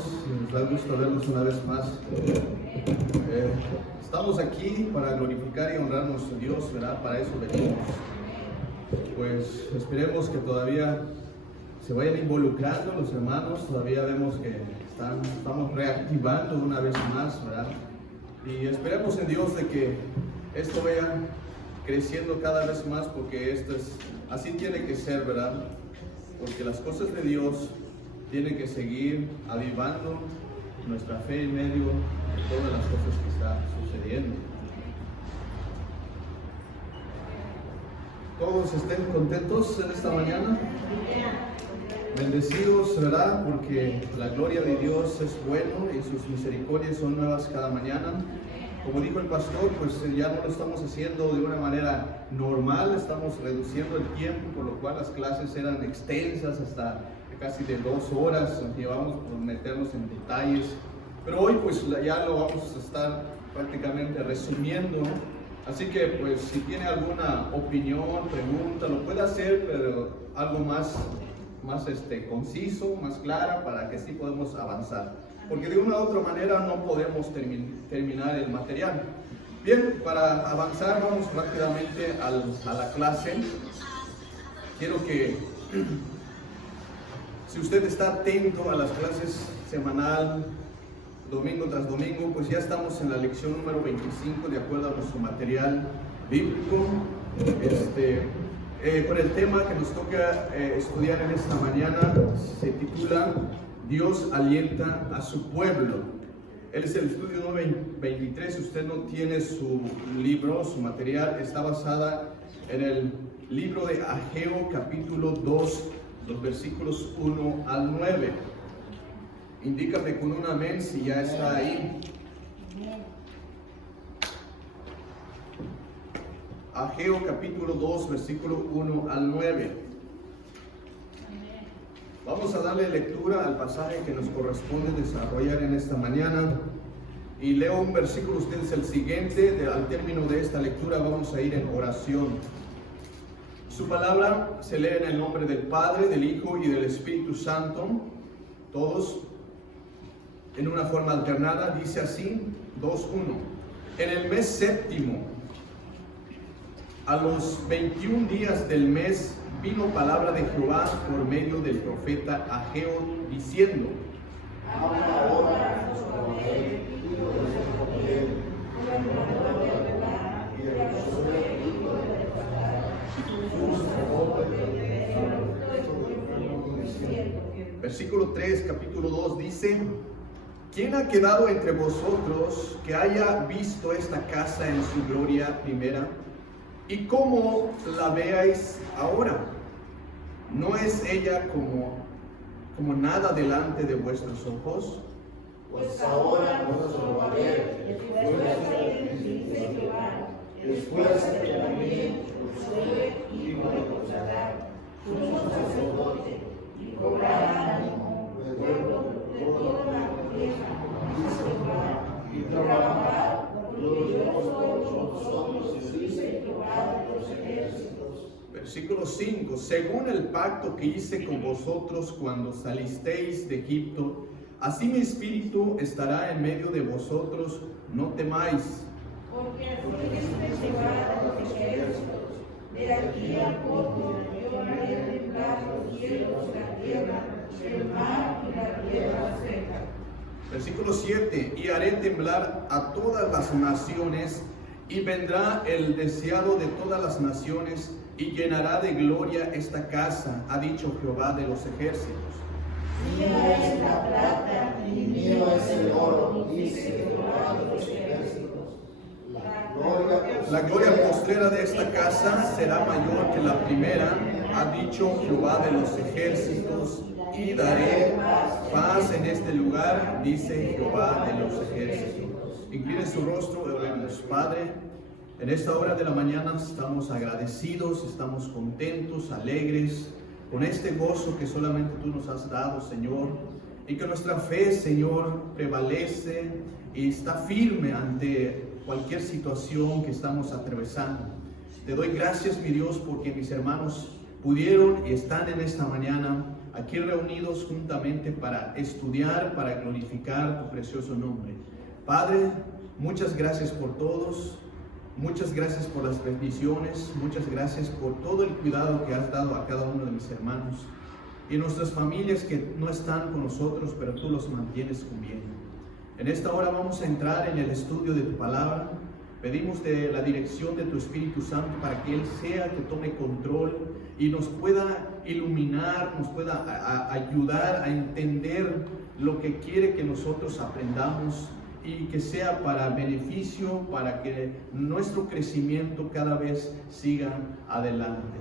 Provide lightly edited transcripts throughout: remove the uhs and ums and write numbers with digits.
hermanos, nos da gusto verlos una vez más. Estamos aquí para glorificar y honrar a nuestro Dios, ¿verdad? Para eso venimos. Pues esperemos que todavía se vayan involucrando los hermanos. Todavía vemos que estamos reactivando una vez más, ¿verdad? Y esperemos en Dios de que esto vaya creciendo cada vez más, porque así tiene que ser, ¿verdad? Porque las cosas de Dios tienen que seguir avivando nuestra fe en medio de todas las cosas que están sucediendo. Todos estén contentos en esta mañana, bendecidos, ¿verdad? Porque la gloria de Dios es bueno y sus misericordias son nuevas cada mañana. Como dijo el pastor, pues ya no lo estamos haciendo de una manera normal, estamos reduciendo el tiempo, por lo cual las clases eran extensas, hasta casi de 2 horas, llevamos por meternos en detalles, pero hoy pues ya lo vamos a estar prácticamente resumiendo, ¿no? Así que pues si tiene alguna opinión, pregunta, lo puede hacer, pero algo más conciso, más clara, para que sí podamos avanzar. Porque de una u otra manera no podemos terminar el material. Bien, para avanzar vamos rápidamente a la clase. Quiero que, si usted está atento a las clases semanal, domingo tras domingo, pues ya estamos en la lección número 25 de acuerdo a nuestro material bíblico. Con el tema que nos toca estudiar en esta mañana se titula Dios alienta a su pueblo. Él es el estudio número 23. Si usted no tiene su libro, su material, está basada en el libro de Ageo, capítulo 2, los versículos 1 al 9. Indícame con un amén si ya está ahí. Ageo, capítulo 2, versículo 1 al 9. Vamos a darle lectura al pasaje que nos corresponde desarrollar en esta mañana. Y leo un versículo, ustedes el siguiente. Al término de esta lectura vamos a ir en oración. Su palabra se lee en el nombre del Padre, del Hijo y del Espíritu Santo. Todos en una forma alternada, dice así, 2:1. En el mes séptimo, a los 21 días del mes, vino palabra de Jehová por medio del profeta Ageo, diciendo: habla ahora sobre él, hijo de Zorobabel, con el nombre de Jehová, y de Josué, hijo de Josué. Versículo 3, capítulo 2 dice: ¿quién ha quedado entre vosotros que haya visto esta casa en su gloria primera? ¿Y cómo la veáis ahora? ¿No es ella como nada delante de vuestros ojos? Pues ahora vosotros va a ver, después que también Josué, hijo de Josadar, sumo sacerdote, y cobrará ánimo del pueblo de toda la tierra, dice Jehová, y trabajar, porque yo soy con vosotros, dice Jehová de los ejércitos. Versículo 5. Según el pacto que hice con vosotros cuando salisteis de Egipto, así mi espíritu estará en medio de vosotros, no temáis. Porque fuiste Jehová de los ejércitos, de aquí a poco yo haré temblar los cielos, la tierra, el mar y la tierra seca. Versículo 7. Y haré temblar a todas las naciones, y vendrá el deseado de todas las naciones, y llenará de gloria esta casa, ha dicho Jehová de los ejércitos. Mía es la plata y mío es el oro, dice Jehová de los ejércitos. La gloria postrera de esta casa será mayor que la primera, ha dicho Jehová de los ejércitos, y daré paz en este lugar, dice Jehová de los ejércitos. Incline su rostro, oremos. Padre, en esta hora de la mañana estamos agradecidos, estamos contentos, alegres, con este gozo que solamente tú nos has dado, Señor, y que nuestra fe, Señor, prevalece y está firme ante cualquier situación que estamos atravesando. Te doy gracias, mi Dios, porque mis hermanos pudieron y están en esta mañana aquí reunidos juntamente para estudiar, para glorificar tu precioso nombre. Padre, muchas gracias por todos, muchas gracias por las bendiciones, muchas gracias por todo el cuidado que has dado a cada uno de mis hermanos y nuestras familias que no están con nosotros, pero tú los mantienes con bien. En esta hora vamos a entrar en el estudio de tu palabra. Pedimos de la dirección de tu Espíritu Santo para que Él sea que tome control y nos pueda iluminar, nos pueda ayudar a entender lo que quiere que nosotros aprendamos y que sea para beneficio, para que nuestro crecimiento cada vez siga adelante,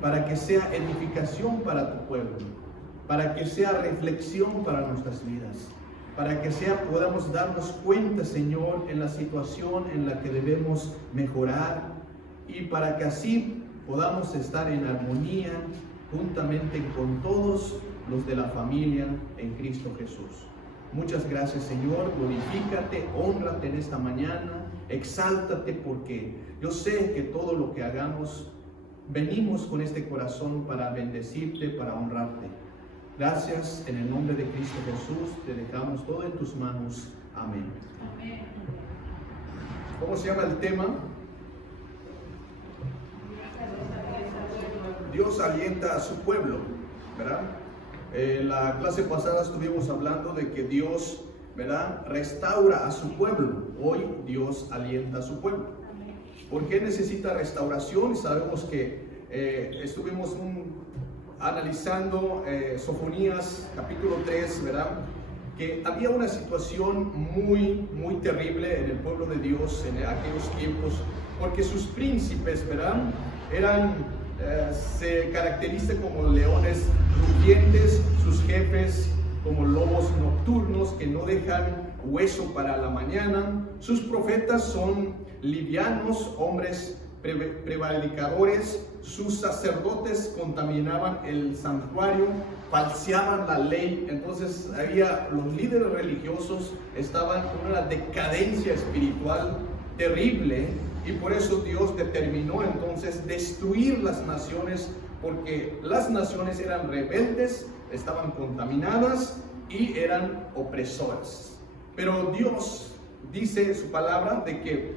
para que sea edificación para tu pueblo, para que sea reflexión para nuestras vidas, para que podamos darnos cuenta, Señor, en la situación en la que debemos mejorar y para que así podamos estar en armonía juntamente con todos los de la familia en Cristo Jesús. Muchas gracias, Señor. Glorifícate, hónrate en esta mañana, exáltate, porque yo sé que todo lo que hagamos, venimos con este corazón para bendecirte, para honrarte. Gracias, en el nombre de Cristo Jesús, te dejamos todo en tus manos. Amén. Amén. ¿Cómo se llama el tema? Dios alienta a su pueblo, ¿verdad? En la clase pasada estuvimos hablando de que Dios, ¿verdad?, restaura a su pueblo. Hoy Dios alienta a su pueblo. ¿Por qué necesita restauración? Sabemos que estuvimos analizando Sofonías capítulo 3, ¿verdad?, que había una situación muy terrible en el pueblo de Dios en aquellos tiempos, porque sus príncipes, ¿verdad?, se caracterizan como leones rugientes, sus jefes como lobos nocturnos que no dejan hueso para la mañana, sus profetas son livianos, hombres prevaricadores, sus sacerdotes contaminaban el santuario, falseaban la ley. Entonces los líderes religiosos estaban en una decadencia espiritual terrible, y por eso Dios determinó entonces destruir las naciones, porque las naciones eran rebeldes, estaban contaminadas y eran opresoras. Pero Dios dice en su palabra de que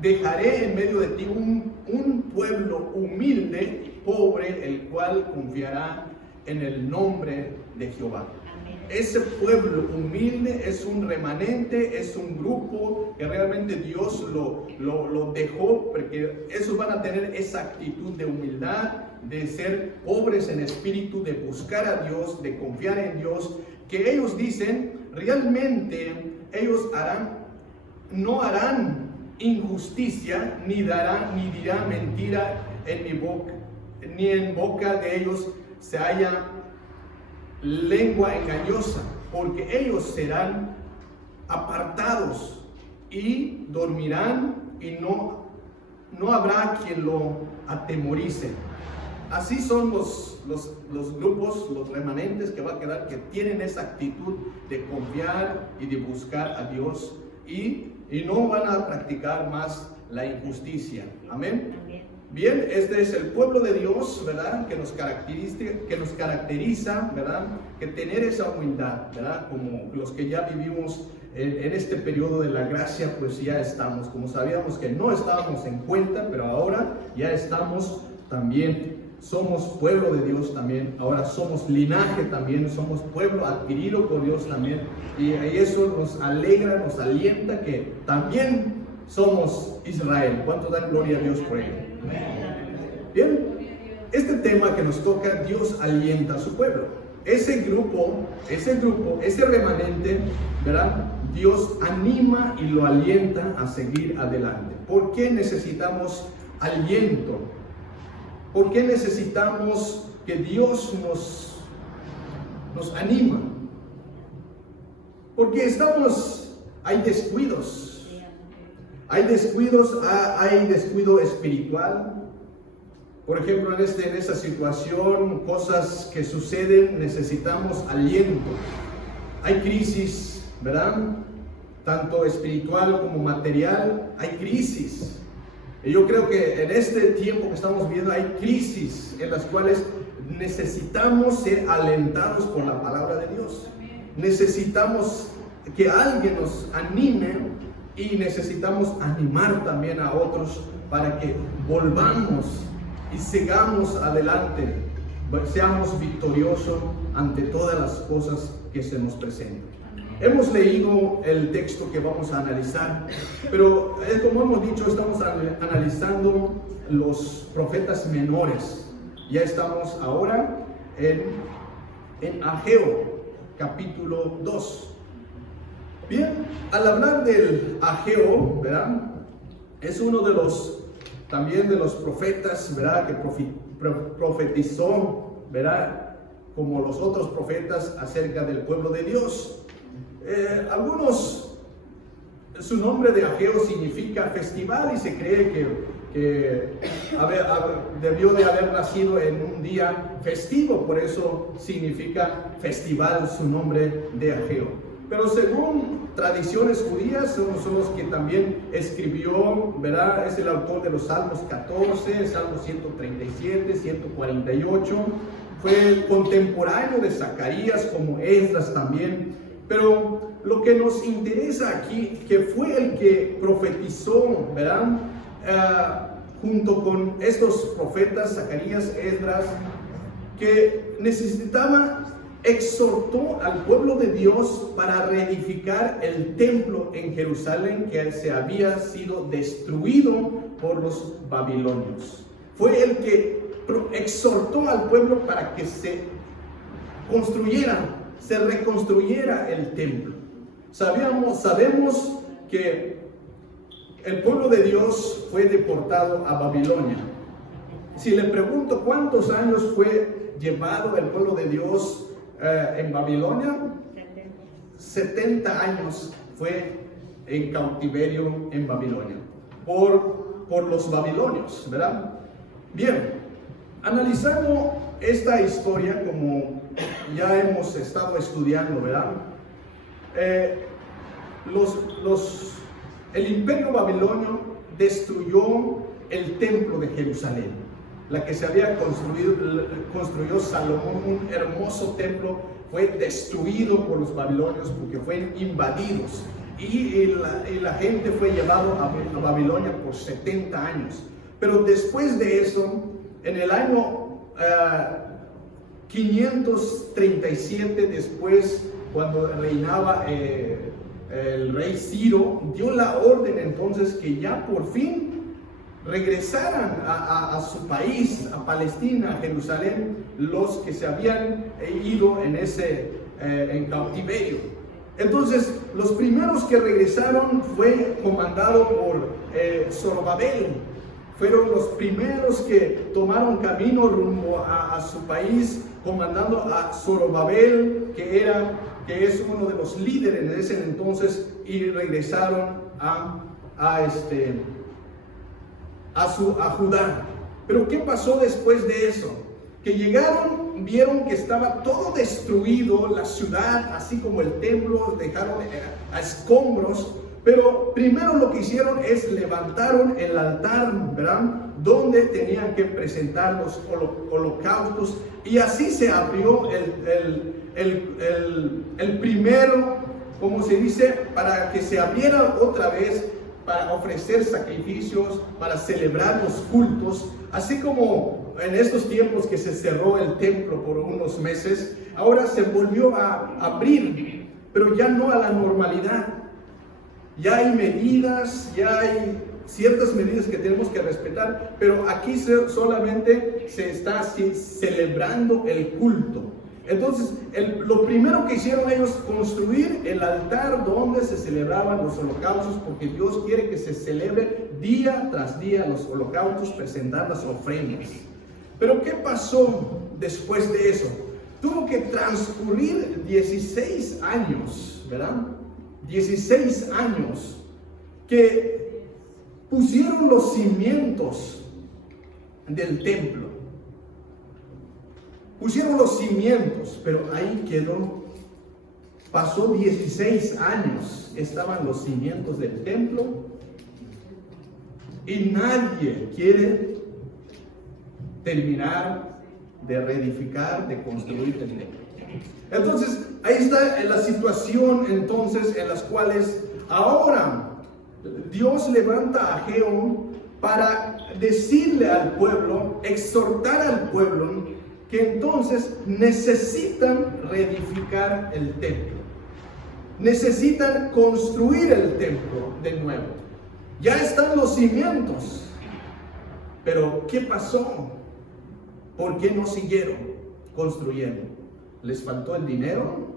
dejaré en medio de ti un pueblo humilde, pobre, el cual confiará en el nombre de Jehová. Ese pueblo humilde es un remanente, es un grupo que realmente Dios lo dejó, porque esos van a tener esa actitud de humildad, de ser pobres en espíritu, de buscar a Dios, de confiar en Dios, que ellos dicen, realmente ellos no harán injusticia, ni dirá mentira en mi boca, ni en boca de ellos se halla lengua engañosa, porque ellos serán apartados y dormirán, y no habrá quien lo atemorice. Así son los grupos, los remanentes que va a quedar, que tienen esa actitud de confiar y de buscar a Dios, y no van a practicar más la injusticia. Amén. Bien, este es el pueblo de Dios, ¿verdad?, que nos caracteriza, ¿verdad?, que tener esa humildad, ¿verdad?, como los que ya vivimos en este periodo de la gracia, pues ya estamos, como sabíamos que no estábamos en cuenta, pero ahora ya estamos también, somos pueblo de Dios también, ahora somos linaje también, somos pueblo adquirido por Dios también, y eso nos alegra, nos alienta que también somos Israel. ¿Cuántos dan gloria a Dios por ello? Bien, este tema que nos toca, Dios alienta a su pueblo. Ese grupo, ese remanente, ¿verdad?, Dios anima y lo alienta a seguir adelante. ¿Por qué necesitamos aliento? ¿Por qué necesitamos que Dios nos anima? Porque hay descuidos. Hay descuido espiritual. Por ejemplo, en esta situación, cosas que suceden, necesitamos aliento. Hay crisis, ¿verdad?, tanto espiritual como material, hay crisis. Y yo creo que en este tiempo que estamos viviendo hay crisis en las cuales necesitamos ser alentados por la palabra de Dios. Necesitamos que alguien nos anime y necesitamos animar también a otros para que volvamos y sigamos adelante, seamos victoriosos ante todas las cosas que se nos presentan. Hemos leído el texto que vamos a analizar, pero como hemos dicho, estamos analizando los profetas menores. Ya estamos ahora en Ageo, capítulo 2. Bien, al hablar del Ageo, ¿verdad? Es uno de los, también de los profetas, ¿verdad? Que profetizó, ¿verdad? Como los otros profetas acerca del pueblo de Dios. Su nombre de Ageo significa festival y se cree que debió de haber nacido en un día festivo, por eso significa festival su nombre de Ageo. Pero según tradiciones judías, son los que también escribió, ¿verdad? Es el autor de los Salmos 14, Salmos 137, 148, fue contemporáneo de Zacarías como Esdras también. Pero lo que nos interesa aquí, que fue el que profetizó, ¿verdad? Junto con estos profetas, Zacarías, Esdras, que exhortó al pueblo de Dios para reedificar el templo en Jerusalén que se había sido destruido por los babilonios. Fue el que exhortó al pueblo para que se reconstruyera el templo. Sabemos que el pueblo de Dios fue deportado a Babilonia. Si le pregunto cuántos años fue llevado el pueblo de Dios en Babilonia, 70 años fue en cautiverio en Babilonia por los babilonios, ¿verdad? Bien, analizando esta historia como ya hemos estado estudiando, ¿verdad? El imperio babilonio destruyó el templo de Jerusalén, la que se había construyó Salomón, un hermoso templo, fue destruido por los babilonios porque fueron invadidos y la gente fue llevado a Babilonia por 70 años. Pero después de eso, en el año 537 después, cuando reinaba el rey Ciro, dio la orden entonces que ya por fin regresaran a su país, a Palestina, a Jerusalén, los que se habían ido en cautiverio. Entonces, los primeros que regresaron fue comandado por Zorobabel. Fueron los primeros que tomaron camino rumbo a su país, comandando a Zorobabel, que es uno de los líderes en ese entonces, y regresaron a Judá. Pero ¿qué pasó después de eso? Que llegaron, vieron que estaba todo destruido, la ciudad, así como el templo, dejaron a escombros. Pero primero lo que hicieron es levantaron el altar, ¿verdad? Donde tenían que presentar los holocaustos, y así se abrió el primero, como se dice, para que se abriera otra vez, para ofrecer sacrificios, para celebrar los cultos, así como en estos tiempos que se cerró el templo por unos meses, ahora se volvió a abrir, pero ya no a la normalidad. Ya hay medidas, ya hay ciertas medidas que tenemos que respetar, pero aquí solamente se está celebrando el culto. Entonces, lo primero que hicieron ellos, construir el altar donde se celebraban los holocaustos, porque Dios quiere que se celebre día tras día los holocaustos, presentar las ofrendas. Pero ¿qué pasó después de eso? Tuvo que transcurrir 16 años, ¿verdad? 16 años que pusieron los cimientos del templo. Pusieron los cimientos, pero ahí quedó. Pasó 16 años, estaban los cimientos del templo y nadie quiere terminar de reedificar, de construir el templo. Entonces, ahí está la situación entonces en las cuales ahora Dios levanta a Ageo para decirle al pueblo, exhortar al pueblo, que entonces necesitan reedificar el templo. Necesitan construir el templo de nuevo. Ya están los cimientos. Pero, ¿qué pasó? ¿Por qué no siguieron construyendo? ¿Les faltó el dinero?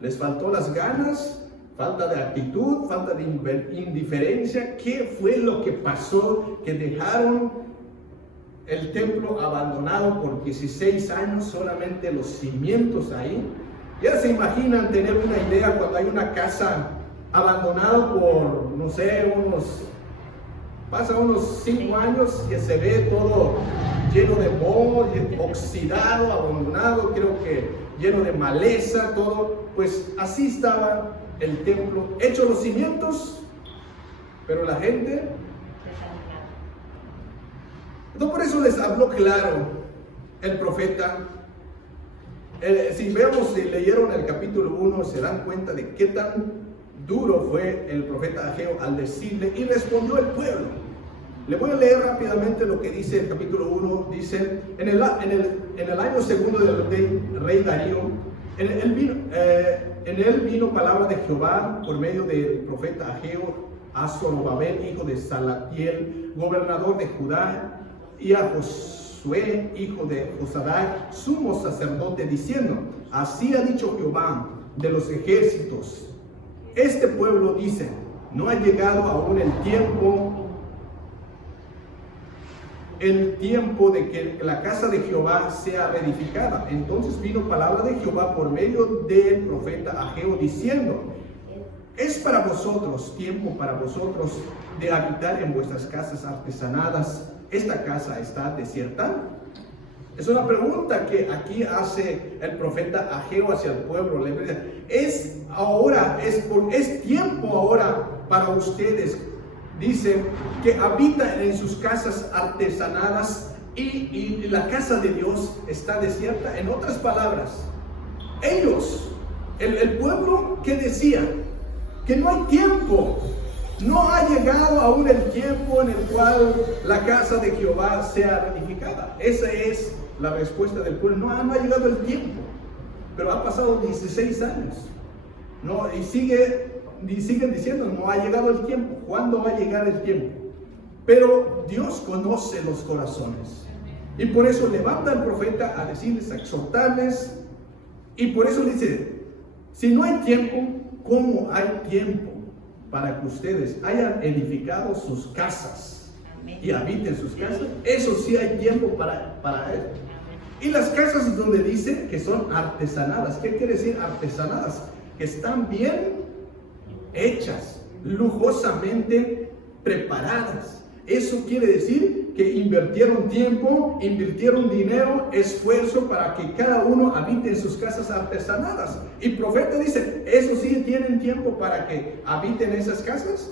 ¿Les faltó las ganas? ¿Falta de actitud? ¿Falta de indiferencia? ¿Qué fue lo que pasó que dejaron el templo abandonado por 16 años, solamente los cimientos ahí? Ya se imaginan tener una idea cuando hay una casa abandonada por, no sé, pasa unos 5 años que se ve todo lleno de moho, oxidado, abandonado, creo que lleno de maleza, todo. Pues así estaba el templo, hecho los cimientos, pero la gente. Entonces por eso les habló claro el profeta. Si leyeron el capítulo 1, se dan cuenta de qué tan duro fue el profeta Ageo al decirle, y respondió el pueblo. Le voy a leer rápidamente lo que dice el capítulo 1. Dice, en el año segundo del rey Darío, en él vino palabra de Jehová por medio del profeta Ageo a Zorobabel, hijo de Salatiel, gobernador de Judá, y a Josué, hijo de Josadac, sumo sacerdote, diciendo, así ha dicho Jehová de los ejércitos, este pueblo dice, no ha llegado aún el tiempo de que la casa de Jehová sea reedificada. Entonces vino palabra de Jehová por medio del profeta Ageo, diciendo, es para vosotros tiempo para vosotros de habitar en vuestras casas artesanadas. ¿Esta casa está desierta? Es una pregunta que aquí hace el profeta Ageo hacia el pueblo. Es tiempo ahora para ustedes, dice, que habitan en sus casas artesanadas y la casa de Dios está desierta. En otras palabras, ellos, el pueblo que decía que no hay tiempo, no ha llegado aún el tiempo en el cual la casa de Jehová sea reedificada. Esa es la respuesta del pueblo. No ha llegado el tiempo, pero ha pasado 16 años, ¿no? Y siguen diciendo, no ha llegado el tiempo. ¿Cuándo va a llegar el tiempo? Pero Dios conoce los corazones, y por eso levanta al profeta a decirles, a exhortarles, y por eso dice, si no hay tiempo, ¿cómo hay tiempo para que ustedes hayan edificado sus casas y habiten sus casas? Eso sí hay tiempo para él. Y las casas donde dice que son artesanadas. ¿Qué quiere decir artesanadas? Que están bien hechas, lujosamente preparadas. Eso quiere decir que invirtieron tiempo, invirtieron dinero, esfuerzo para que cada uno habite en sus casas artesanadas. Y el profeta dice, ¿eso sí tienen tiempo para que habiten esas casas?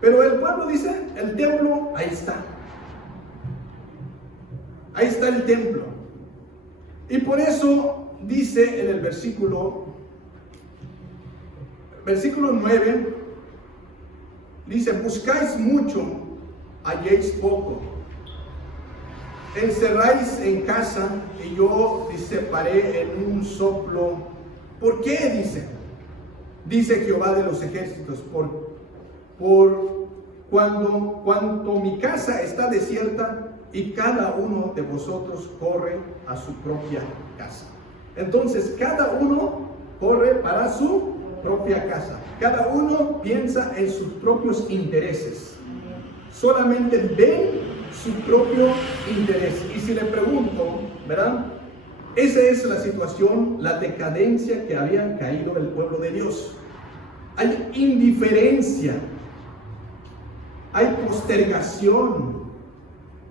Pero el pueblo dice, el templo, ahí está. Ahí está el templo. Y por eso dice en el versículo 9, dice, buscáis mucho, halléis poco. Encerráis en casa y yo disiparé en un soplo. ¿Por qué? Dice Jehová de los ejércitos, por cuanto mi casa está desierta y cada uno de vosotros corre a su propia casa. Entonces cada uno corre para su propia casa. Cada uno piensa en sus propios intereses. Solamente ven su propio interés. Y si le pregunto, ¿verdad? Esa es la situación, la decadencia que había caído el pueblo de Dios. Hay indiferencia, hay postergación,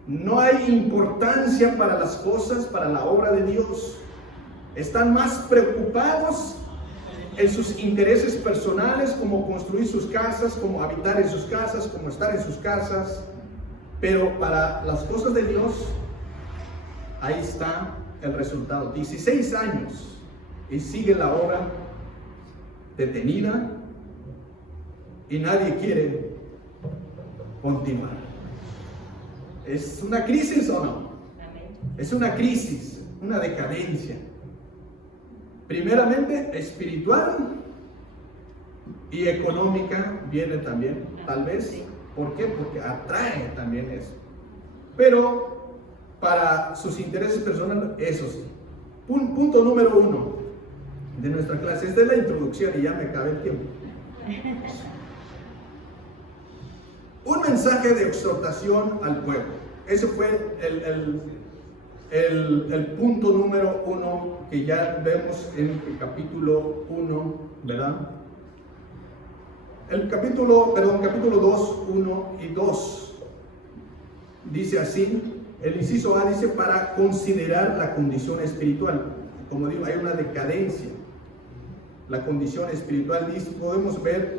no hay importancia para las cosas, para la obra de Dios. Están más preocupados en sus intereses personales, como construir sus casas, como habitar en sus casas, como estar en sus casas. Pero para las cosas de Dios, ahí está el resultado. 16 años y sigue la obra detenida y nadie quiere continuar. ¿Es una crisis o no? Es una crisis, una decadencia. Primeramente espiritual y económica viene también, tal vez. ¿Por qué? Porque atrae también eso. Pero para sus intereses personales, eso sí. Punto número 1 de nuestra clase. Esta es la introducción y ya me acabé el tiempo. Un mensaje de exhortación al pueblo. Eso fue el punto número 1 que ya vemos en el capítulo 1, ¿verdad? El capítulo 2, 1 y 2 dice así, el inciso A dice para considerar la condición espiritual. Como digo, hay una decadencia. La condición espiritual dice, podemos ver,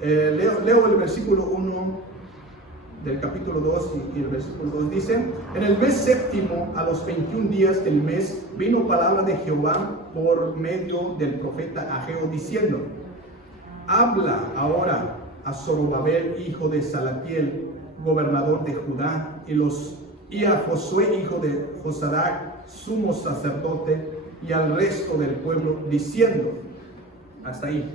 leo el versículo 1 del capítulo 2 y el versículo 2 dice, en el mes séptimo, a los 21 días del mes, vino palabra de Jehová por medio del profeta Ageo diciendo, habla ahora a Zorobabel, hijo de Salatiel, gobernador de Judá, y a Josué, hijo de Josadac, sumo sacerdote, y al resto del pueblo, diciendo, hasta ahí.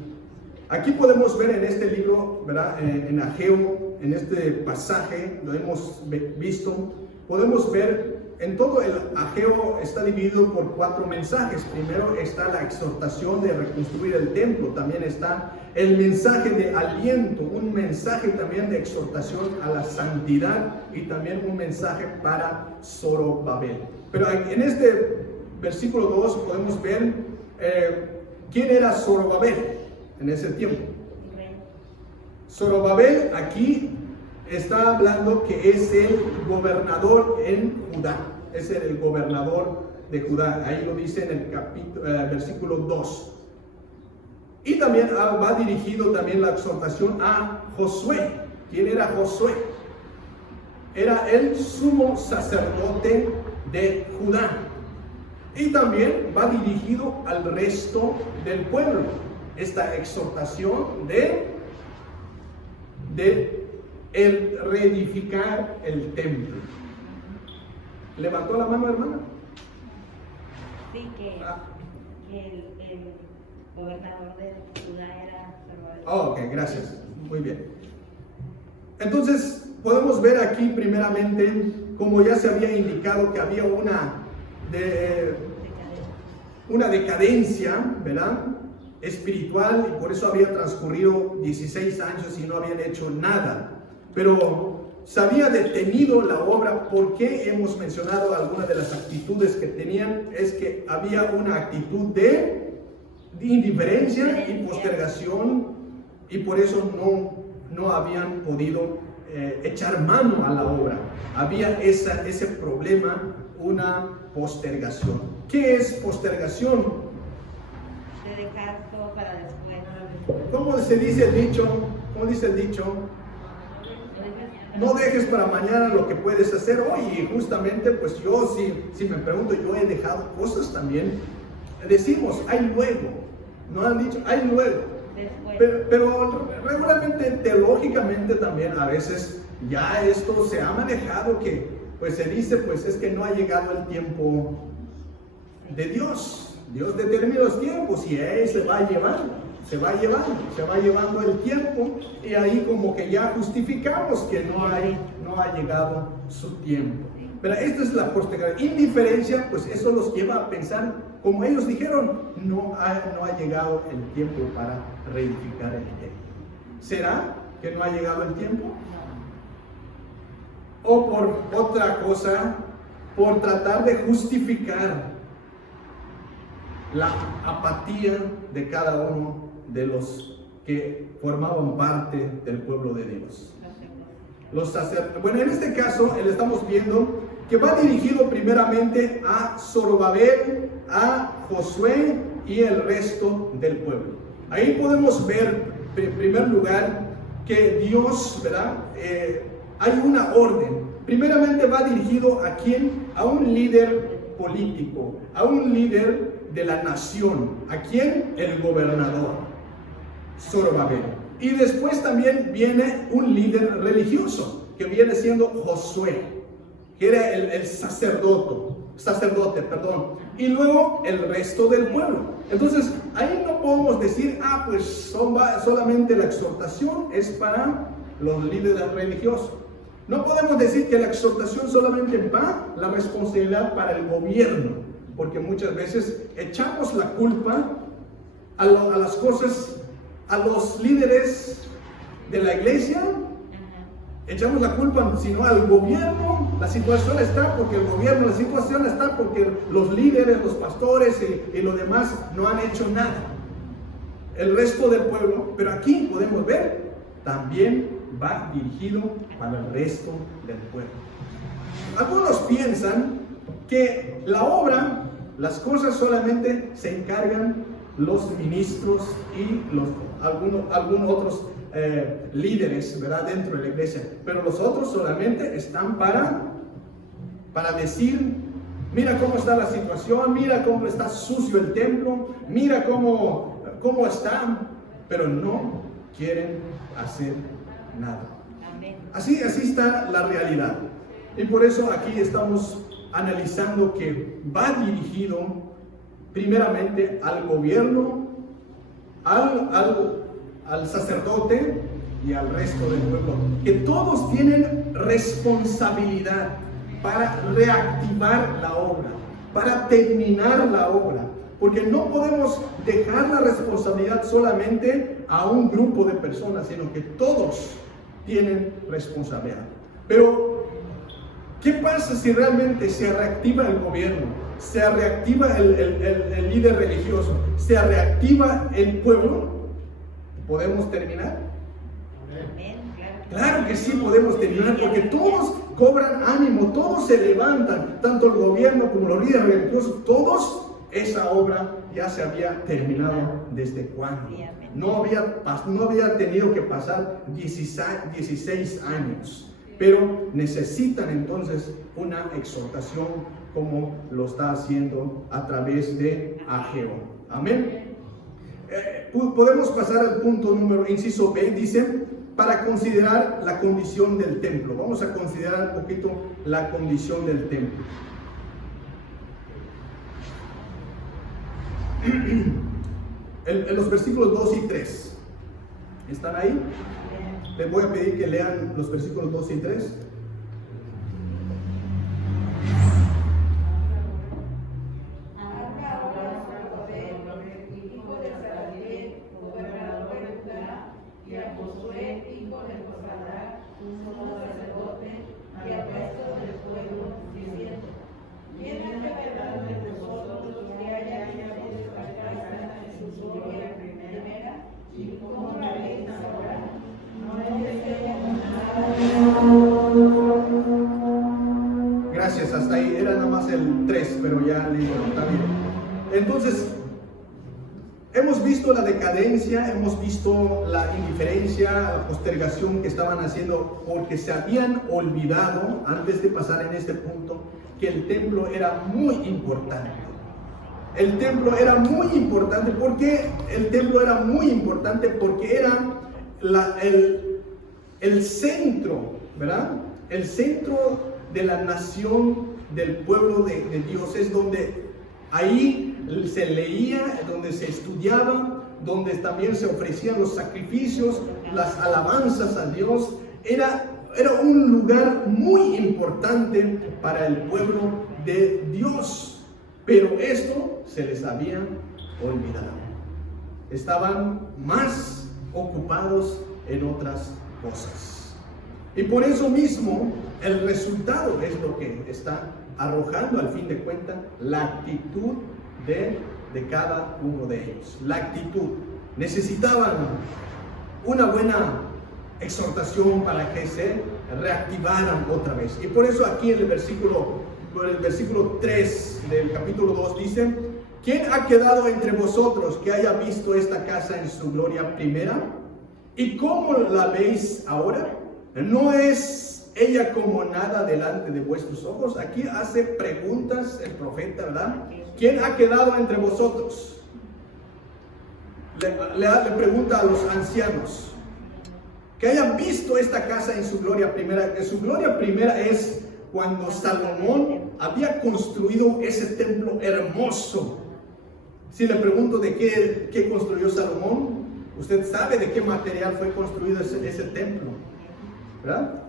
Aquí podemos ver en este libro, ¿verdad? En Ageo, en este pasaje, lo hemos visto, podemos ver, en todo el Ageo está dividido por 4 mensajes. Primero está la exhortación de reconstruir el templo, también está el mensaje de aliento, un mensaje también de exhortación a la santidad y también un mensaje para Zorobabel. Pero en este versículo 2 podemos ver quién era Zorobabel en ese tiempo. Zorobabel aquí está hablando que es el gobernador en Judá, es el gobernador de Judá, ahí lo dice en el versículo 2. Y también va dirigido también la exhortación a Josué. ¿Quién era Josué? Era el sumo sacerdote de Judá. Y también va dirigido al resto del pueblo. Esta exhortación de el reedificar el templo. ¿Levantó la mano, hermana? Sí, que el gobernador de Judá era Zorobabel. Ok, gracias. Muy bien. Entonces, podemos ver aquí primeramente, como ya se había indicado, que había una decadencia, ¿verdad? Espiritual, y por eso había transcurrido 16 años y no habían hecho nada. Pero se había detenido la obra. ¿Por qué hemos mencionado algunas de las actitudes que tenían? Es que había una actitud de indiferencia y postergación, y por eso no habían podido echar mano a la obra. Había ese problema, una postergación. ¿Qué es postergación? De dejar todo para después. ¿Cómo se dice el dicho? ¿Cómo dice el dicho? No dejes para mañana lo que puedes hacer hoy. Y justamente, pues yo, si me pregunto, yo he dejado cosas también. Decimos, hay luego. ¿No han dicho? Hay luego. Pero regularmente, teológicamente también, a veces ya esto se ha manejado que, pues se dice, pues es que no ha llegado el tiempo de Dios. Dios determina los tiempos y ahí se va llevando el tiempo, y ahí como que ya justificamos que no ha llegado su tiempo. Pero esta es la postergación. Indiferencia, pues eso los lleva a pensar, como ellos dijeron, no ha llegado el tiempo para reedificar el templo. ¿Será que no ha llegado el tiempo? O por otra cosa, por tratar de justificar la apatía de cada uno de los que formaban parte del pueblo de Dios. Los sacerdotes. Bueno, en este caso, le estamos viendo que va dirigido primeramente a Zorobabel, a Josué y el resto del pueblo. Ahí podemos ver, en primer lugar, que Dios, ¿verdad? Hay una orden. Primeramente va dirigido a quién? A un líder político, a un líder de la nación. ¿A quién? El gobernador, Zorobabel. Y después también viene un líder religioso, que viene siendo Josué, que era el sacerdote, y luego el resto del pueblo. Entonces, ahí no podemos decir, pues solamente la exhortación es para los líderes religiosos. No podemos decir que la exhortación solamente va la responsabilidad para el gobierno, porque muchas veces echamos la culpa a las cosas, a los líderes de la iglesia. Echamos la culpa, sino al gobierno. La situación está porque el gobierno, la situación está porque los líderes, los pastores y los demás no han hecho nada. El resto del pueblo, pero aquí podemos ver, también va dirigido para el resto del pueblo. Algunos piensan que la obra, las cosas solamente se encargan los ministros y algunos otros líderes, ¿verdad?, dentro de la iglesia, pero los otros solamente están para decir, mira cómo está la situación, mira cómo está sucio el templo, mira cómo está, pero no quieren hacer nada. Así está la realidad. Y por eso aquí estamos analizando que va dirigido primeramente al gobierno, al sacerdote y al resto del pueblo, que todos tienen responsabilidad para reactivar la obra, para terminar la obra, porque no podemos dejar la responsabilidad solamente a un grupo de personas, sino que todos tienen responsabilidad. Pero ¿qué pasa si realmente se reactiva el gobierno, se reactiva el líder religioso, se reactiva el pueblo? ¿Podemos terminar? Claro que sí podemos terminar, porque todos cobran ánimo, todos se levantan, tanto el gobierno como los líderes religiosos, todos. Esa obra ya se había terminado desde cuándo. No había tenido que pasar 16 años, pero necesitan entonces una exhortación como lo está haciendo a través de Ageo. Amén. Podemos pasar al punto inciso B, dice, para considerar la condición del templo. Vamos a considerar un poquito la condición del templo. En los versículos 2 y 3. ¿Están ahí? Les voy a pedir que lean los versículos 2 y 3. Y a Josué, hijo de Josadá, sumo sacerdote, y al resto del pueblo, diciendo: ¿Quién ha quedado entre vosotros que haya hallado esta casa en su gloria primera? ¿Y cómo la veis ahora? No les Gracias, hasta ahí era nada más el 3, pero ya leí, está bien. Entonces, hemos visto la decadencia, hemos visto la indiferencia, la postergación que estaban haciendo porque se habían olvidado, antes de pasar en este punto, que el templo era muy importante. El templo era muy importante. ¿Por qué el templo era muy importante? Porque era el centro, ¿verdad? El centro de la nación, del pueblo de Dios. Es donde ahí se leía, donde se estudiaba, donde también se ofrecían los sacrificios, las alabanzas a Dios. Era un lugar muy importante para el pueblo de Dios, pero esto se les había olvidado. Estaban más ocupados en otras cosas. Y por eso mismo el resultado es lo que está arrojando al fin de cuentas la actitud de cada uno de ellos. La actitud. Necesitaban una buena exhortación para que se reactivaran otra vez. Y por eso aquí en el versículo 3 del capítulo 2 dice: ¿Quién ha quedado entre vosotros que haya visto esta casa en su gloria primera? ¿Y cómo la veis ahora? No es ella como nada delante de vuestros ojos? Aquí hace preguntas el profeta, ¿verdad? ¿Quién ha quedado entre vosotros? Le pregunta a los ancianos que hayan visto esta casa en su gloria primera. En su gloria primera es cuando Salomón había construido ese templo hermoso. Si le pregunto de qué construyó Salomón, usted sabe de qué material fue construido ese templo, ¿verdad?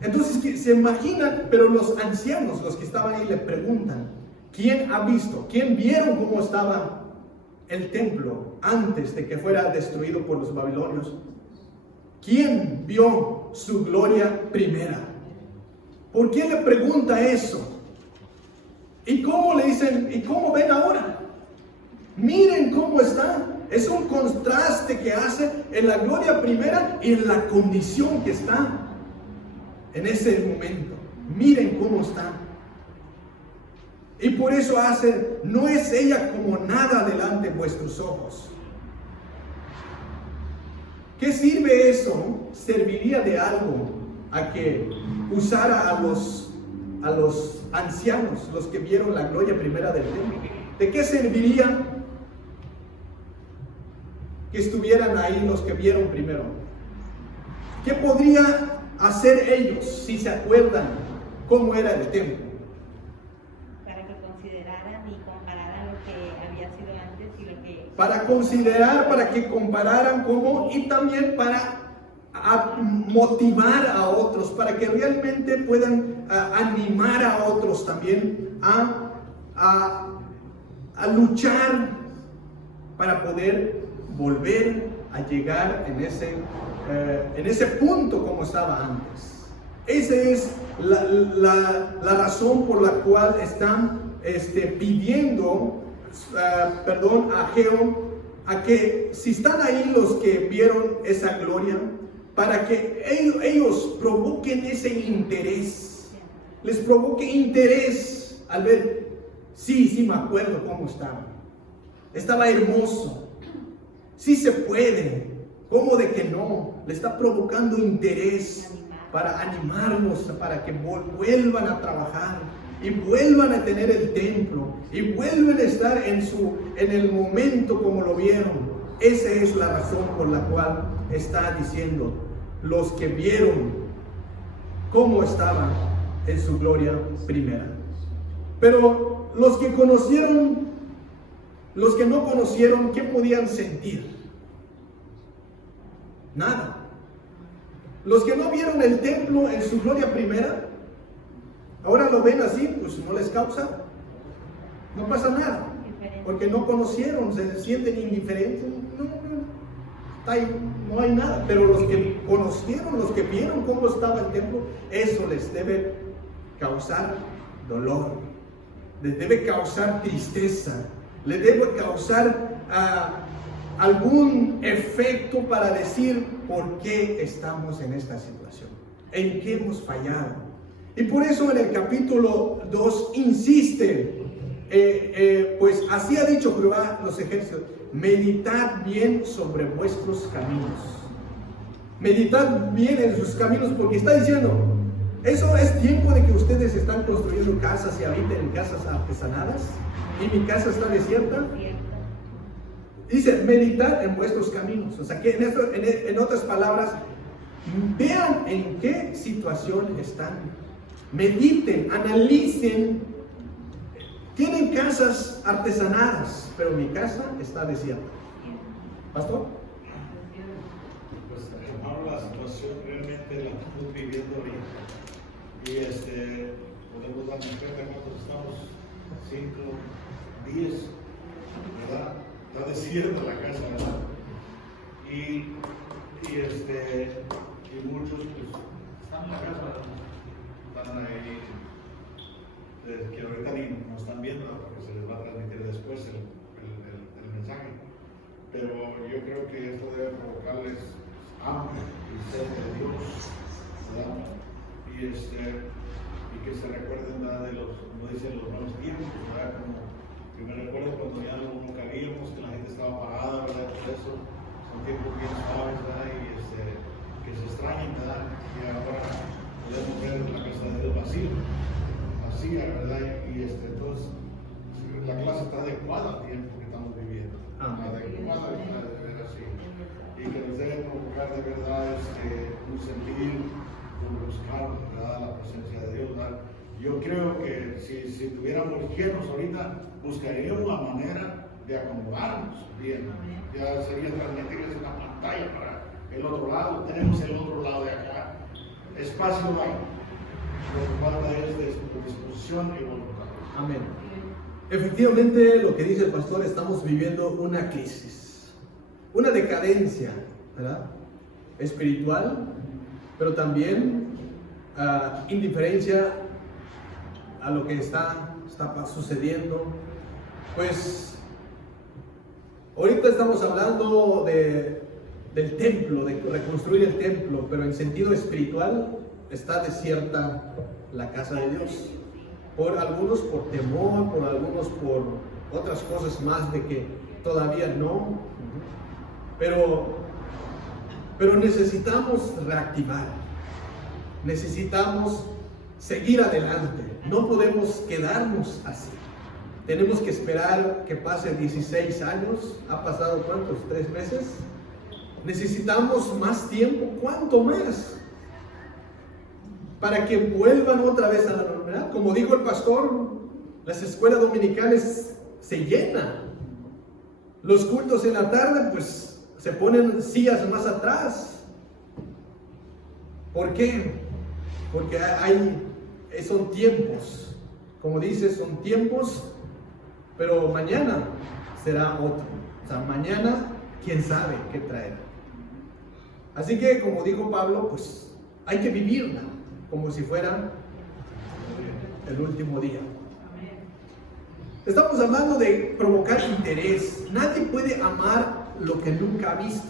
Entonces se imaginan, pero los ancianos, los que estaban ahí, le preguntan, ¿quién ha visto? ¿Quién vieron cómo estaba el templo antes de que fuera destruido por los babilonios? ¿Quién vio su gloria primera? ¿Por qué le pregunta eso? ¿Y cómo le dicen? ¿Y cómo ven ahora? Miren cómo está. Es un contraste que hace en la gloria primera y en la condición que está en ese momento. Miren cómo está. Y por eso hace, no es ella como nada delante de vuestros ojos. ¿Qué sirve eso? ¿Serviría de algo a que usara a los ancianos, los que vieron la gloria primera del templo? ¿De qué serviría que estuvieran ahí los que vieron primero? ¿Qué podría hacer ellos si se acuerdan cómo era el templo? Para que consideraran y compararan lo que había sido antes y lo que... Para considerar, para que compararan cómo, y también para motivar a otros, para que realmente puedan animar a otros también a luchar para poder volver a llegar en ese punto como estaba antes. Esa es la razón por la cual están pidiendo a Geo, a que si están ahí los que vieron esa gloria, para que ellos provoquen ese interés, les provoque interés al ver, sí me acuerdo cómo estaba hermoso, sí se puede, ¿cómo de que no? Le está provocando interés para animarlos, para que vuelvan a trabajar y vuelvan a tener el templo y vuelvan a estar en el momento como lo vieron. Esa es la razón por la cual está diciendo los que vieron cómo estaban en su gloria primera. Pero los que conocieron, los que no conocieron, ¿qué podían sentir? Nada. Los que no vieron el templo en su gloria primera, ahora lo ven así, pues no les causa, no pasa nada, porque no conocieron, se sienten indiferentes, no hay nada. Pero los que conocieron, los que vieron cómo estaba el templo, eso les debe causar dolor, les debe causar tristeza, les debe causar algún efecto para decir por qué estamos en esta situación, en qué hemos fallado. Y por eso en el capítulo 2 insiste, pues así ha dicho Jehová los ejércitos, meditad bien sobre vuestros caminos. Meditad bien en sus caminos, porque está diciendo, eso es tiempo de que ustedes están construyendo casas y habiten en casas artesanadas y mi casa está desierta. Dice, meditad en vuestros caminos. O sea que en otras palabras, vean en qué situación están. Mediten, analicen. Tienen casas artesanadas, pero mi casa está desierta. ¿Pastor? Pues hermano, la situación realmente la estamos viviendo ahorita. Y podemos darnos cuenta cuántos estamos, 5, 10, ¿verdad? Está desierta la casa, ¿verdad? Y muchos pues están en la casa, están ahí, que ahorita ni nos están viendo porque se les va a transmitir después el mensaje. Pero yo creo que esto debe provocarles hambre y sed de Dios, ¿verdad? Y que se recuerden, ¿verdad? De como dicen, los buenos tiempos, ¿verdad? Yo me recuerdo cuando ya no cabíamos, que la gente estaba parada, ¿verdad? Por eso son tiempos bien suaves, ¿verdad? Y que se extrañen, ¿verdad? Y ahora podemos buscar de verdad un sentir, un buscar, ¿verdad?, la presencia de Dios, ¿verdad? Yo creo que si tuviéramos llenos ahorita, buscaríamos la manera de acomodarnos bien. Ya sería transmitirles una pantalla para el otro lado. Tenemos el otro lado de acá. Espacio hay. Lo que falta es disposición y voluntad. Amén. Efectivamente, lo que dice el pastor, estamos viviendo una crisis, una decadencia, ¿verdad?, espiritual, pero también indiferencia a lo que está sucediendo. Pues ahorita estamos hablando del templo, de reconstruir el templo, pero en sentido espiritual está desierta la casa de Dios. Por algunos por temor, por algunos por otras cosas más de que todavía no. Pero necesitamos reactivar, necesitamos seguir adelante, no podemos quedarnos así. Tenemos que esperar que pase 16 años, ¿ha pasado cuántos? ¿3 meses? Necesitamos más tiempo, ¿cuánto más? Para que vuelvan otra vez a la normalidad. Como dijo el pastor, las escuelas dominicales se llenan. Los cultos en la tarde, pues se ponen sillas más atrás. ¿Por qué? Porque son tiempos. Como dice, son tiempos, pero mañana será otro. O sea, mañana, quién sabe qué traerá. Así que, como dijo Pablo, pues hay que vivirla como si fuera el último día. Estamos hablando de provocar interés. Nadie puede amar lo que nunca ha visto.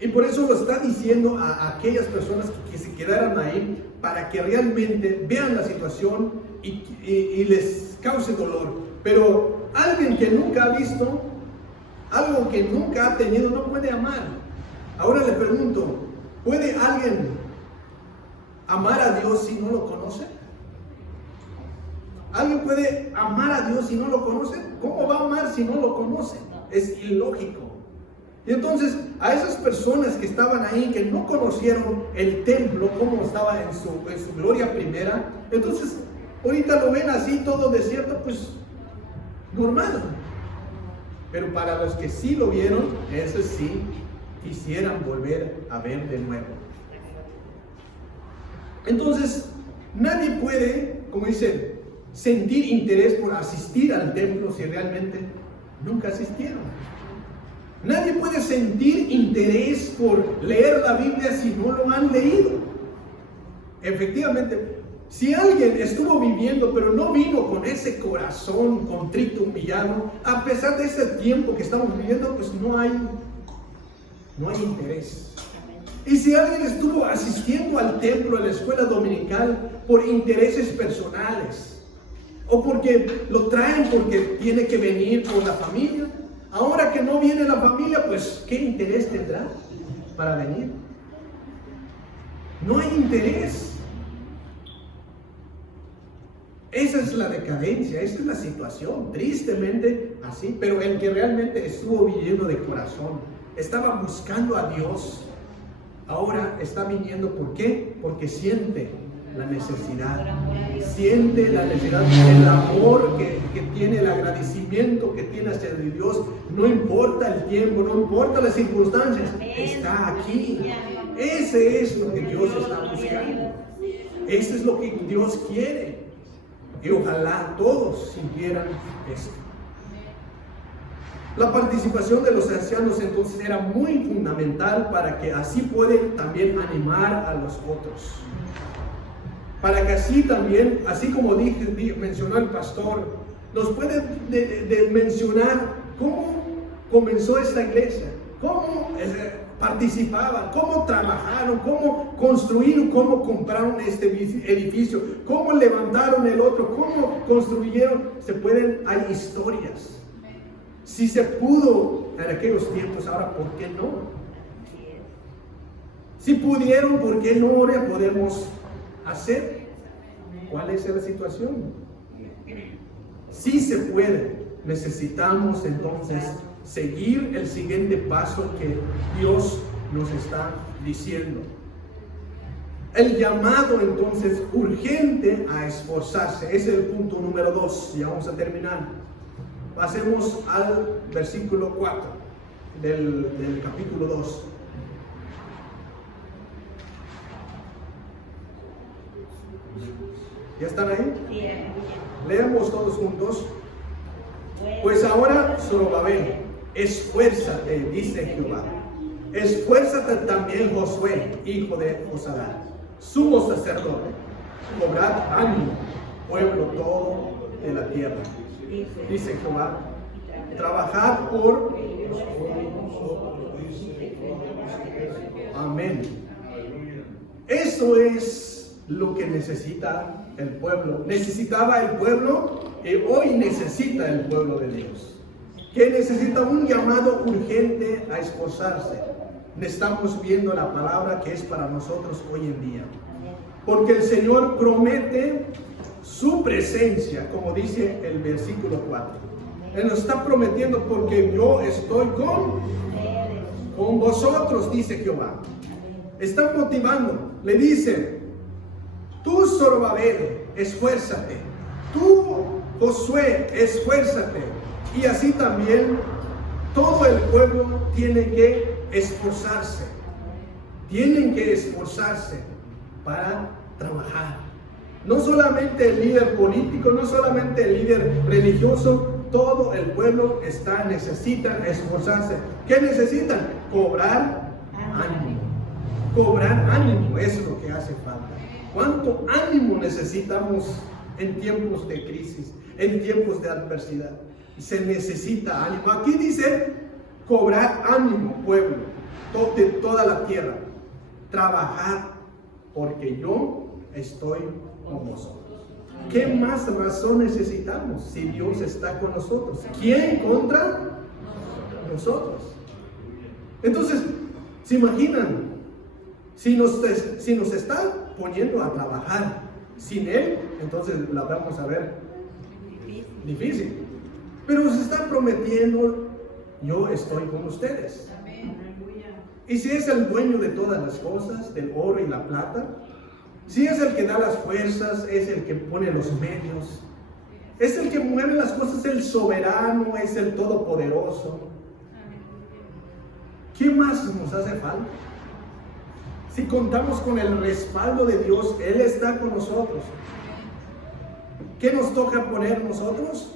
Y por eso lo está diciendo a aquellas personas que se quedaran ahí, para que realmente vean la situación y les cause dolor. Pero alguien que nunca ha visto, algo que nunca ha tenido, no puede amar. Ahora le pregunto, ¿puede alguien amar a Dios si no lo conoce? ¿Alguien puede amar a Dios si no lo conoce? ¿Cómo va a amar si no lo conoce? Es ilógico. Y entonces, a esas personas que estaban ahí, que no conocieron el templo, cómo estaba en su gloria primera, entonces, ahorita lo ven así, todo desierto, pues, normal. Pero para los que sí lo vieron, esos sí quisieran volver a ver de nuevo. Entonces, nadie puede, como dicen, sentir interés por asistir al templo si realmente nunca asistieron. Nadie puede sentir interés por leer la Biblia si no lo han leído. Efectivamente, si alguien estuvo viviendo pero no vino con ese corazón contrito, humillado, a pesar de ese tiempo que estamos viviendo, pues no hay interés. Y si alguien estuvo asistiendo al templo, a la escuela dominical, por intereses personales, o porque lo traen porque tiene que venir con la familia, ahora que no viene la familia, pues ¿qué interés tendrá para venir? No hay interés. Esa es la decadencia, esa es la situación, tristemente así. Pero el que realmente estuvo viviendo de corazón, estaba buscando a Dios, ahora está viniendo. ¿Por qué? Porque siente la necesidad, el amor que tiene, el agradecimiento que tiene hacia Dios. No importa el tiempo, no importa las circunstancias, está aquí. Ese es lo que Dios está buscando. Eso es lo que Dios quiere. Y ojalá todos sintieran esto. La participación de los ancianos entonces era muy fundamental para que así pueden también animar a los otros. Para que así también, así como mencionó el pastor, nos puede mencionar cómo comenzó esta iglesia, cómo participaban, cómo trabajaron, cómo construyeron, cómo compraron este edificio, cómo levantaron el otro, cómo construyeron. Hay historias. Si se pudo en aquellos tiempos, ahora ¿por qué no? Si pudieron, ¿por qué no ahora podemos hacer? ¿Cuál es la situación? Sí se puede. Necesitamos entonces seguir el siguiente paso que Dios nos está diciendo. El llamado entonces urgente a esforzarse, ese es el punto número 2, ya vamos a terminar. Pasemos al versículo 4 del capítulo 2. ¿Ya están ahí? Sí, aleluya. Leemos todos juntos. Pues ahora, Zorobabel, esfuérzate, dice Jehová. Esfuérzate también, Josué, hijo de Josadá, sumo sacerdote. Cobrad ánimo, pueblo todo de la tierra. Dice Jehová, trabajad por... Amén. Eso es lo que necesita el pueblo. Necesitaba el pueblo y hoy necesita el pueblo de Dios. Que necesita un llamado urgente a esforzarse. Estamos viendo la palabra que es para nosotros hoy en día. Porque el Señor promete su presencia, como dice el versículo 4. Él nos está prometiendo porque yo estoy con vosotros, dice Jehová. Está motivando, le dice, tú Zorobabel, esfuérzate. Tú Josué, esfuérzate. Y así también todo el pueblo tiene que esforzarse. Tienen que esforzarse para trabajar. No solamente el líder político, no solamente el líder religioso, todo el pueblo necesita esforzarse. ¿Qué necesitan? Cobrar ánimo. Cobrar ánimo, eso es lo que hace falta. ¿Cuánto ánimo necesitamos en tiempos de crisis, en tiempos de adversidad? Se necesita ánimo. Aquí dice, cobrar ánimo, pueblo, de toda la tierra. Trabajad, porque yo estoy con vosotros. ¿Qué más razón necesitamos si Dios está con nosotros? ¿Quién contra nosotros? Entonces, ¿se imaginan? Si nos está poniendo a trabajar sin Él, entonces la vamos a ver difícil. Pero nos está prometiendo, yo estoy con ustedes. Y si es el dueño de todas las cosas, del oro y la plata, si es el que da las fuerzas, es el que pone los medios, es el que mueve las cosas, el soberano, es el todopoderoso. ¿Qué más nos hace falta? Si contamos con el respaldo de Dios, Él está con nosotros. ¿Qué nos toca poner nosotros?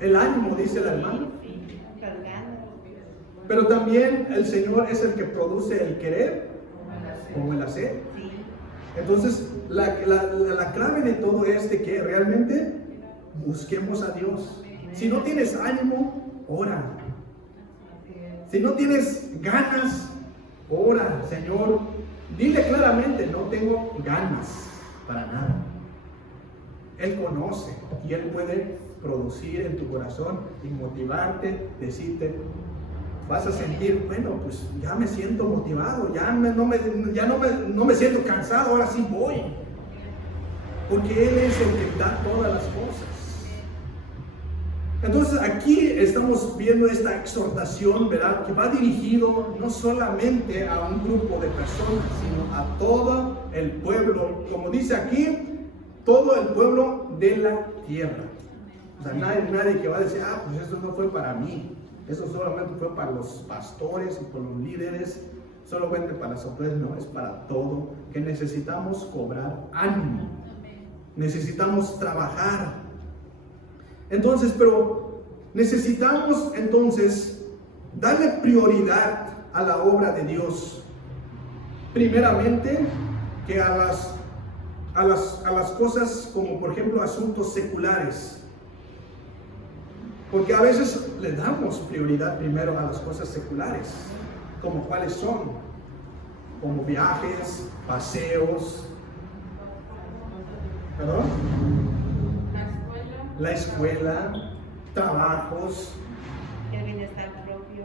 El ánimo, dice el hermano. Pero también el Señor es el que produce el querer como el hacer. Entonces, la clave de todo es de que realmente busquemos a Dios. Si no tienes ánimo, ora. Si no tienes ganas, ora, Señor. Dile claramente, no tengo ganas para nada. Él conoce y Él puede producir en tu corazón y motivarte, decirte, vas a sentir, bueno, pues ya me siento motivado, no me siento cansado, ahora sí voy. Porque Él es el que da todas las cosas. Entonces aquí estamos viendo esta exhortación, ¿verdad? Que va dirigido no solamente a un grupo de personas, sino a todo el pueblo. Como dice aquí, todo el pueblo de la tierra. O sea, nadie que va a decir, pues esto no fue para mí. Eso solamente fue para los pastores y para los líderes. Solamente para las autoridades, no, es para todo. Que necesitamos cobrar ánimo. Necesitamos trabajar. Entonces, pero necesitamos entonces darle prioridad a la obra de Dios. Primeramente, que a las cosas como por ejemplo asuntos seculares. Porque a veces le damos prioridad primero a las cosas seculares, como cuáles son, como viajes, paseos, ¿perdón? La escuela, trabajos, el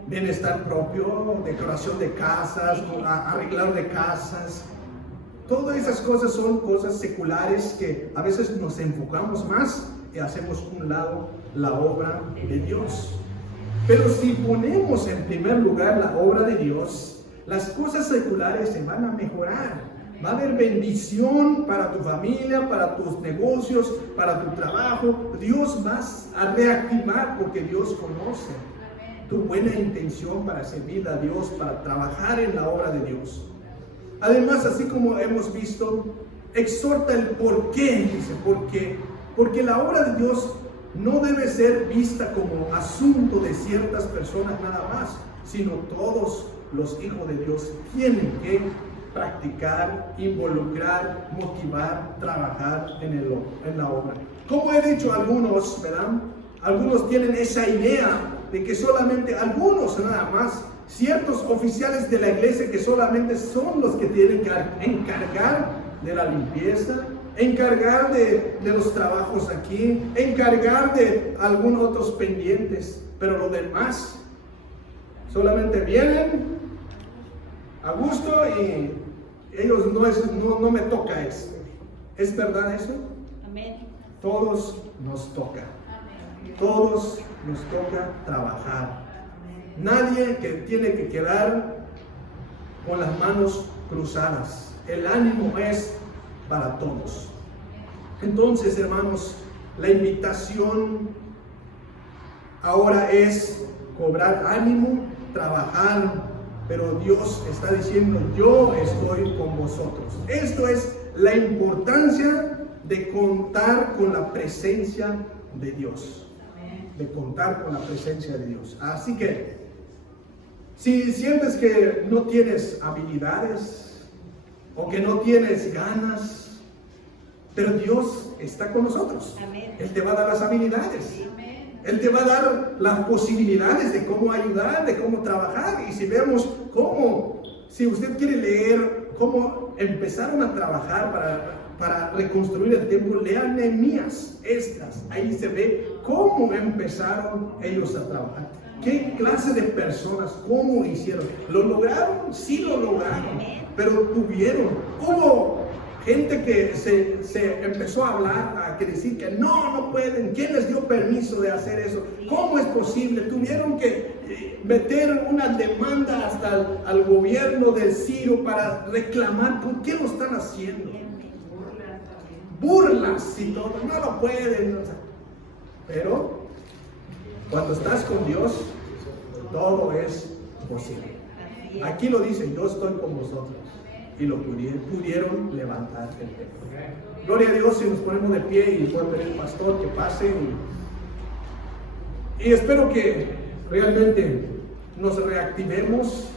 bienestar propio, decoración de casas, arreglar de casas. Todas esas cosas son cosas seculares que a veces nos enfocamos más y hacemos a un lado la obra de Dios. Pero si ponemos en primer lugar la obra de Dios, las cosas seculares se van a mejorar. Va a haber bendición para tu familia, para tus negocios, para tu trabajo. Dios va a reactivar porque Dios conoce tu buena intención para servir a Dios, para trabajar en la obra de Dios. Además, así como hemos visto, exhorta el por qué, dice, porque la obra de Dios no debe ser vista como asunto de ciertas personas nada más, sino todos los hijos de Dios tienen que practicar, involucrar, motivar, trabajar en la obra. Como he dicho, algunos, ¿verdad? Algunos tienen esa idea de que solamente algunos nada más, ciertos oficiales de la iglesia que solamente son los que tienen que encargar de la limpieza, encargar de los trabajos aquí, encargar de algunos otros pendientes, pero los demás solamente vienen a gusto y ellos no me toca eso. ¿Es verdad eso? Amén. Todos nos toca. Todos nos toca trabajar. Nadie que tiene que quedar con las manos cruzadas. El ánimo es para todos. Entonces, hermanos, la invitación ahora es cobrar ánimo, trabajar, pero Dios está diciendo, yo estoy con vosotros. Esto es la importancia de contar con la presencia de Dios. De contar con la presencia de Dios. Así que, si sientes que no tienes habilidades o que no tienes ganas, pero Dios está con nosotros. Amén. Él te va a dar las habilidades. Amén. Él te va a dar las posibilidades de cómo ayudar, de cómo trabajar. Y si vemos cómo, si usted quiere leer cómo empezaron a trabajar para reconstruir el templo, lean Nehemías, Esdras. Ahí se ve cómo empezaron ellos a trabajar. ¿Qué clase de personas? ¿Cómo hicieron? ¿Lo lograron? Sí lo lograron. Pero hubo gente que se empezó a hablar, a decir que no pueden. ¿Quién les dio permiso de hacer eso? ¿Cómo es posible? Tuvieron que meter una demanda hasta al gobierno del Ciro para reclamar por qué lo están haciendo. Burlas y todo, no lo pueden. Pero cuando estás con Dios, todo es posible. Aquí lo dice, yo estoy con vosotros. Y lo pudieron levantar el templo. Gloria a Dios, si nos ponemos de pie y puede pedir el pastor que pase. Y espero que realmente nos reactivemos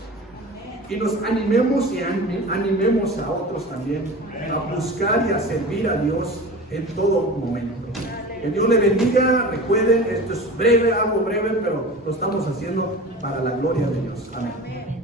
y nos animemos y animemos a otros también a buscar y a servir a Dios en todo momento. Que Dios le bendiga. Recuerden, esto es breve, algo breve, pero lo estamos haciendo para la gloria de Dios. Amén.